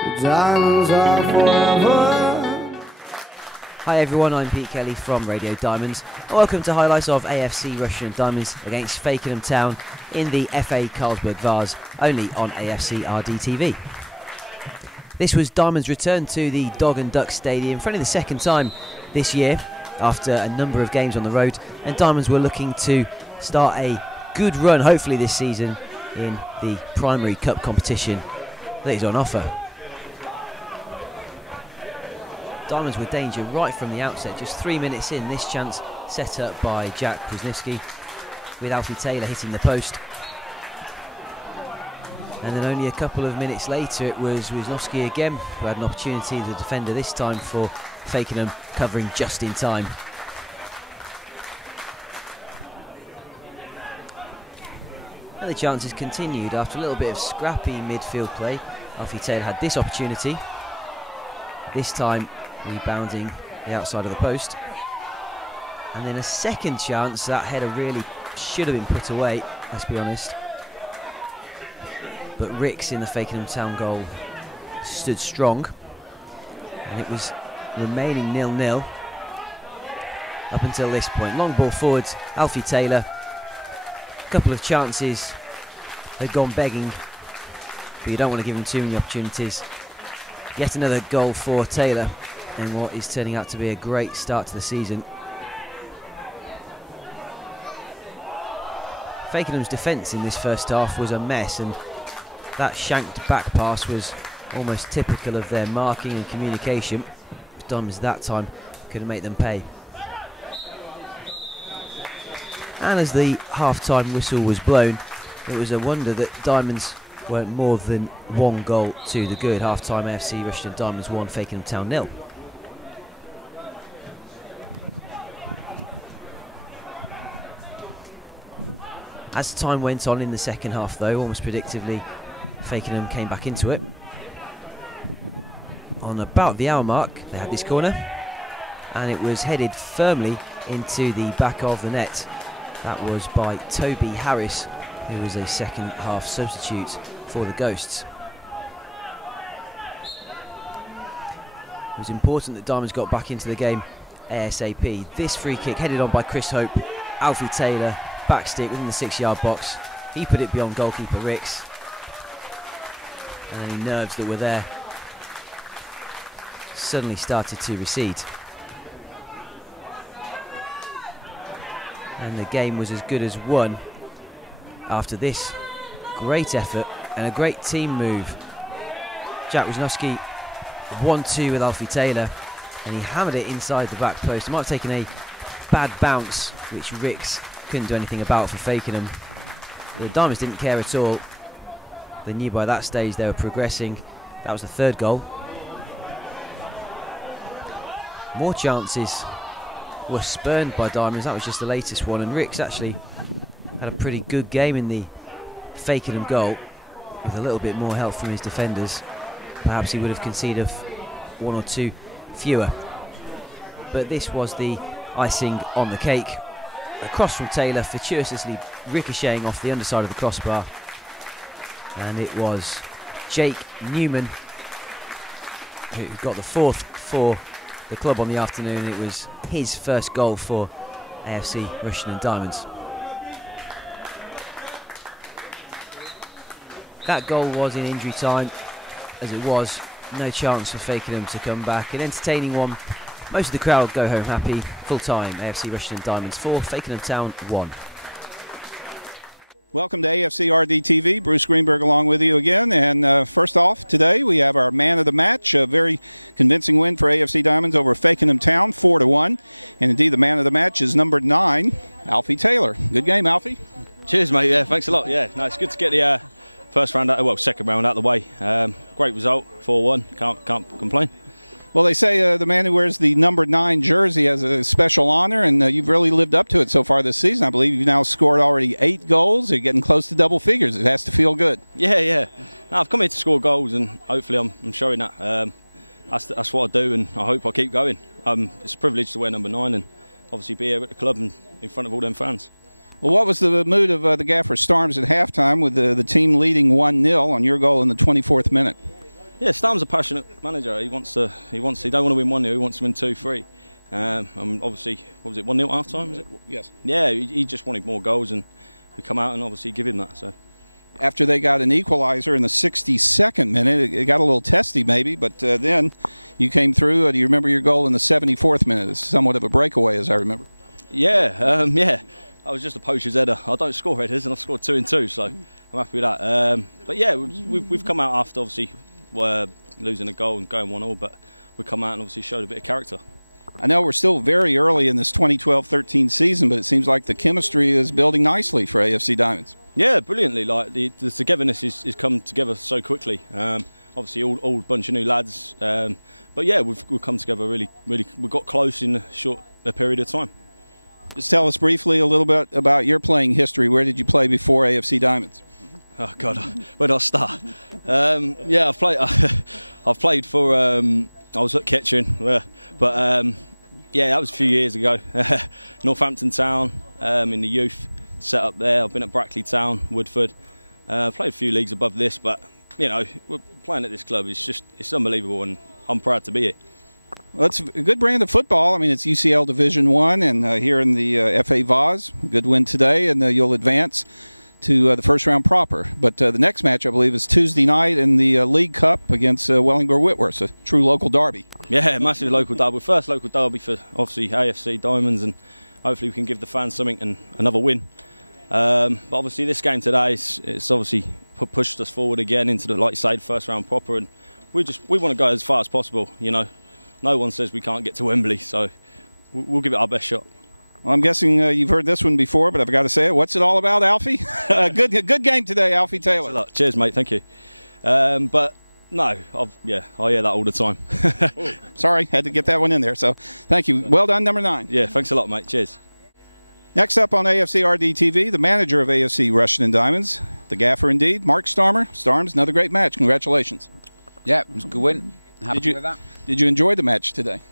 Diamonds are forever. Hi everyone, I'm Pete Kelly from Radio Diamonds and welcome to highlights of AFC Rushden Diamonds against Fakenham Town in the FA Carlsberg Vase, only on AFCRDTV. This was Diamonds' return to the Dog and Duck Stadium for only the second time this year after a number of games on the road, and Diamonds were looking to start a good run hopefully this season in the primary cup competition that is on offer. Diamonds were danger right from the outset. Just 3 minutes in, this chance set up by Jack Wisniewski with Alfie Taylor hitting the post. And then only a couple of minutes later it was Wisniewski again who had an opportunity, the defender this time for Fakenham, covering just in time. And the chances continued after a little bit of scrappy midfield play. Alfie Taylor had this opportunity, this time rebounding the outside of the post. And then a second chance, that header really should have been put away, let's be honest. But Ricks in the Fakenham Town goal stood strong. And it was remaining 0-0 up until this point. Long ball forwards, Alfie Taylor. A couple of chances had gone begging, but you don't want to give him too many opportunities. Yet another goal for Taylor in what is turning out to be a great start to the season. Fakenham's defence in this first half was a mess, and that shanked back pass was almost typical of their marking and communication. Diamonds that time couldn't make them pay. And as the half-time whistle was blown, it was a wonder that Diamonds weren't more than one goal to the good. Half-time AFC Rushden Diamonds 1, Fakenham Town 0. As time went on in the second half though, almost predictably, Fakenham came back into it. On about the hour mark, they had this corner, and it was headed firmly into the back of the net. That was by Toby Harris, who was a second half substitute for the Ghosts. It was important that Diamonds got back into the game ASAP. This free kick headed on by Chris Hope, Alfie Taylor, backstick within the 6-yard box. He put it beyond goalkeeper Ricks, and any nerves that were there suddenly started to recede. And the game was as good as won after this great effort and a great team move. Jack Wisniewski 1-2 with Alfie Taylor, and he hammered it inside the back post. It might have taken a bad bounce, which Ricks couldn't do anything about for Fakenham. The Diamonds didn't care at all. They knew by that stage they were progressing. That was the third goal. More chances were spurned by Diamonds. That was just the latest one, and Ricks actually had a pretty good game in the Fakenham goal with a little bit more help from his defenders. Perhaps he would have conceded one or two fewer, but this was the icing on the cake. A cross from Taylor, fortuitously ricocheting off the underside of the crossbar, and it was Jake Newman who got the fourth for the club on the afternoon. It was his first goal for AFC Rushden Diamonds. That goal was in injury time, as it was no chance for Fakenham to come back. An entertaining one. Most of the crowd go home happy. Full time, AFC Rushden Diamonds 4, Fakenham Town 1. Welcome to AFCRDTV. Bruce Greenberg along with you again. And first off, today we have our man of the match. A very convincing win for AFC Diamonds over Fakenham Town, 4-1. And indeed, the man of the match is number 9, Alfie Taylor. Good game, Alfie. Cheers, mate. Yeah, thanks a lot. Yeah, no, it's good to get the first round out, well, second round out of the way. Great result, 4-1. Can't complain. Well, they say the man who wears the number 9 jersey has a special honor, and you've really lived up to it so far this season. I believe you've now scored already 8 goals. You're getting close to double figures. It has to feel good. Yeah. No, I've come here to score goals, and hopefully I'm showing that. That's what I do, and I hope I keep going. It's a privilege to wear number 9 and obviously be here at the club and in front of all them fans. Well, what was the mood of the Gaffer Storms at halftime with the team leading 1-0 on your goal in the 24th minute? Yeah, Stam's a passionate manager. He don't want to win 1-0. He wants to win 2-3. And obviously, what was it, 1-0 half time? Was it? Yes. Yeah, he just wanted more goals, and we come out and obviously give him that. So. After they got an equalizer in the 62nd minute, it got a little testy maybe, but then you came through. Do you remember your goal in the 74th minute? It's somewhat of a breakaway, as I remember. Yeah, yeah. I was just a poacher's header. I don't score headers, and I've scored 2 and 2, so I'm happy with that. But yeah, we've come out after obviously losing a goal and going 1-0, but we come out and obviously showed a bit of character. I know we're still very early in this 2012-13 season, but it seems like the chemistry is building nicely for AFC Diamonds. Yeah, brilliantly. Like the togetherness is come together so quickly. Obviously, all bunch of new lads. But yeah, we've come together really. We got close in a short period of time. Just tell us briefly a little bit about your playing history. Where did you play before AFC Diamonds? Oh God, where do I start? Yeah, I've played for. I was at Kettering, but yeah, that was a few years ago. Northampton Town in the youth, set up there. I've been at Brackley Town, Woodford. Played a few leagues above this, but you know, we're playing at this club. It's unbelievable, and I'm proud to be here. Well, it's a good brand of football. I mean, it's UCL Division 1, and here in the FA Vase, good win today, and you'll advance to the first round proper. But the next match, I believe, is Tuesday night in the League Cup against Wellingborough-Whitworth, a true local derby. Yeah, massive local derby. First local derby for obviously AFC Diamonds, and hopefully we can give the fans something and another win. But obviously this game today, it's obviously pushed us forward again into the, like you say, first round proper, and we want to go as far as possible. You know, no one says we can't get to Wembley, so we'll give it our best shot. Well, I'm guessing you've heard this one before, but I've got to say it. What's it all about, Alfie? Good game today, Alfie Taylor. Thanks a lot. Cheers, mate. Thank you. But no, I hear that all the time. Sorry, had to get that one in there. So thank you. Well done, number 9. Yeah, thanks a lot, mate. Cheers. Next up on AFCRDTV, the manager of AFC Rushden Diamonds, the gaffer indeed, Mark Starmer. Starms, another great match. Congratulations. Yeah, it was a good win. Happy with that. Did you enjoy the match today?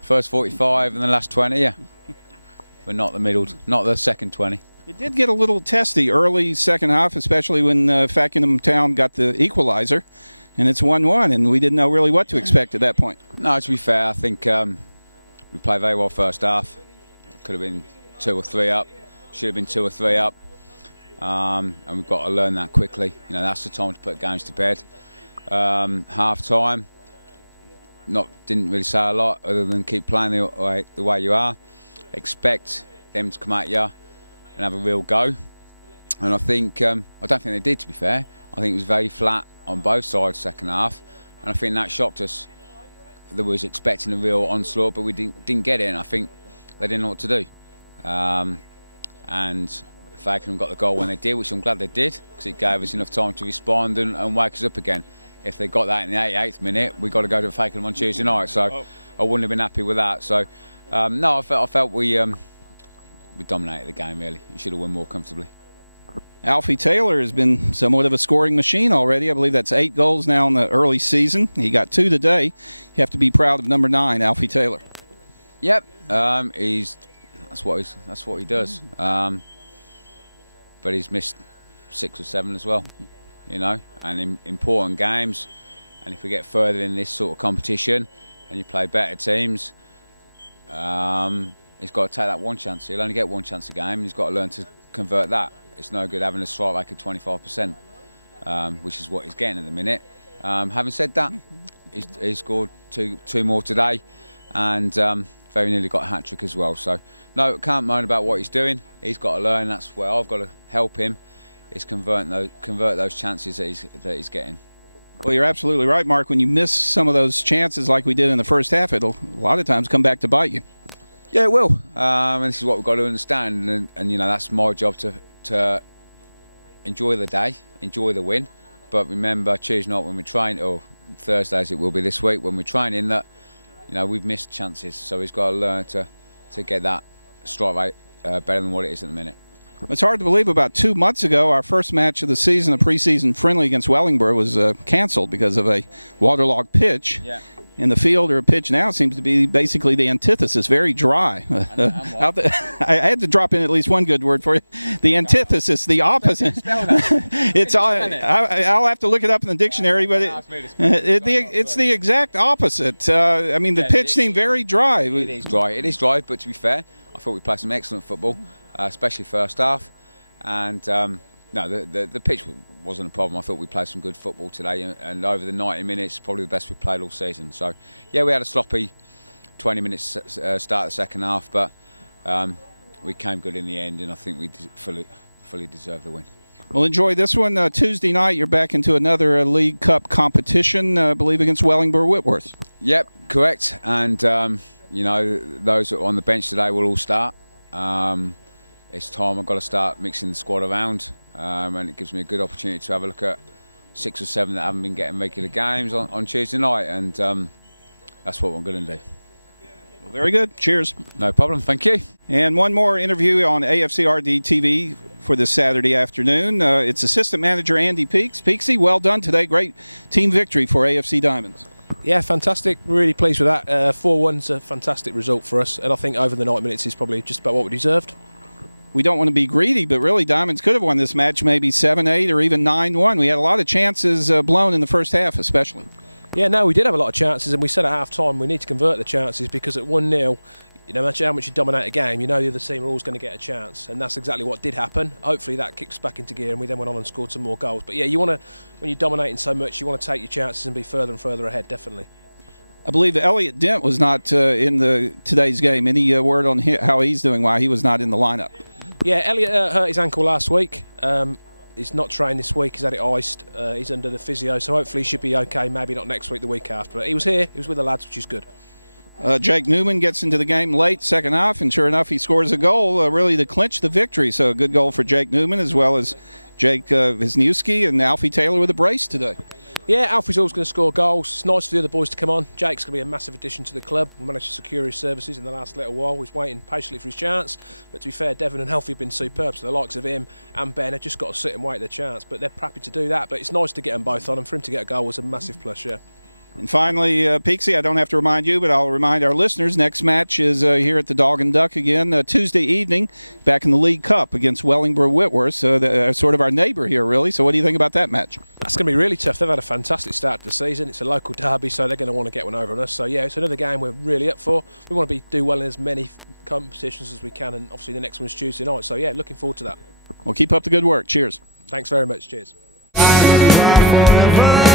First 45 and the last 20, yeah. But not the second 20. It did get a little testy early second half, especially when Fakenham Town got the equalizer, and it's 1-1, and we didn't know really what to expect at that point. No, to be fair, I think we played very well first half. Could have been 2 or 3 up. Should have been 2 or 3 up. And we've got to learn that quickly. You know, that's the time to put games to bed. Half time, didn't really say a lot other than keep playing the way you are. Expect them to come at you and have a real go. And I think I don't think they did, to be fair. I think it was very flat on both sides second half, and I think that shocked us. They was expecting a real onslaught, but we didn't get it, and I think they didn't know what to do. And Fakenham got the goal when they did, which I'm glad they did, because it gave us enough time to respond and wake us up again. If they got that in the 88th minute, we got to go to Fakenham on Tuesday night, so I wouldn't have been happy with that. So no, I felt we dominated the game, really. We should have won more comfortably. Alfie Taylor has been somewhat of a scoring machine already. I believe that's 8 goals now in the early season. He got 2 today. You have to be proud of number 9, Alfie Taylor. Yep, that's what he does. But he's missed 6 or 7 as well, you know, and in important games. And if we get further in this sort of competition and you play better teams, he's got to take that one chance. He'll only get one chance a game, and he's got to learn to convert that. It's no good having a strike rate of 25%, which is what he's getting at the minute. Having said that, he's scored two more today, and very nearly got a hat-trick as well. So, no, can't moan about what he's doing. He's got to learn. That's where I've got to help him, is convert those chances that he's getting. Well, you're absolutely right, Mark. When you miss some of those chances like we did in the first half, it'll a lot of times come back to bite you. Yeah, it will. And this is what we've got to understand. And you know, that's my job to enjoy the day, enjoy the win. But remember, Tuesday night when we train, or Thursdays it will be this week, when we're training, that, you know, we've missed chances. So he's got to learn to get that strike rate better than what it is at the minute. It's hard to believe about 2 months ago, our first match of the season, a preseason friendly against Wellingborough, was cancelled because of a waterlogged pitch. Yeah. And the field or pitch now seems to be basically the antithesis, very dry. I had to drop in at least one good word for you. The antithesis, the opposite. I'll have to look it up in the dictionary, but it's the exact opposite. I mean, the pitch seemed very dry. It is dry. It is dry, but to be fair, I thought we played some excellent football, especially first half. And no, the pitch wasn't a problem. I thought we played some good football today, and over the 90 minutes, probably the best we've played all season. So, yeah, we had a sloppy 20 minutes start the second half, but we came good in the end, and I think we fully deserved the win. Well, enjoy this one. Tuesday night, you're back into another League Cup competition, I believe, against Wellingborough-Whitworth. Yep, correct. And, you know, those that are on the bench today will all start. It's time I've got to start mixing the squad around, and it gives me a good opportunity to have a look at 6 or 7 that haven't been getting regular games on Tuesday night, and that's what I'm going to do. Well, very good. Cheers. No problem. Thank you. And one more interview on AFCRDTV for this Saturday afternoon. It's assistant manager Andy Peaks. Peaksy, well done today. Great team victory for AFC Diamonds. Yeah, fantastic. Really pleased with that. 4-1's a fantastic result for us, and I think over the 90 minutes is probably just about what we deserved. We don't want to be greedy, but really Diamonds could have won this match maybe 7-8 or even 9-1. We had a lot of chances blown in the first half especially. Yeah, no, we did have a lot of chances, and we said at half-time we need to convert the chances, because at 1-0, you know, no matter how much you dominate a game, you know the other team are always going to get a chance, and that's exactly what did happen. Hopefully that kicks back into gear, and we then went on and scored some more goals. But yeah, you want to, when you're dominating so much, you want to take your chances and be further and further ahead, definitely. I believe Elliot Dent was not in today's game. Any word on how he's doing, why he was not in the lineup? Yeah, Elliot hurt his ankle last week. He's not trained this week. He's had it iced. He's under the physio, so hopefully he should be okay. Maybe not next week, the week after. But he was here. He was with the lads, which is good. Jake Newman gets into the game late, second half, and sure enough, he scores a goal, really to clinch the victory. So a good goal for Jake Newman, as well as Jake Wisniewski and Alfie Taylor with a brace today. Yeah, Alfie's always going to score goals. It's nice for the other boys to come on. Jake's going to be a massive addition to the club. We managed to secure his services in the last little while. He's waiting patiently for his chance. But to be fair, Devon and Alfie have been superb. So the likes of him and Ben have just got to sit and wait their chance. But they're happy to do that. But it's nice to get them both on. And for him to get a goal was a massive plus, yeah. And finally, Peaksy, I don't have to remind you, but I'll remind our listeners, next match is here at the Dog and Duck again, Tuesday evening, back in the League Cup against Wellingborough-Whitworth, sort of our neighbour here, really. So what do you think about that match? That's going to be really tough. They've had a fantastic start to the season. It's a local derby, so they're going to want to get one over on us. So, yeah, it's another game we're really up for. We want to do well in as many competitions as we can, and obviously the next one's Tuesday night. So, yeah, looking forward to that. Well, keep up the good work. Cheers. Thanks very much. Cheers. Diamonds are forever.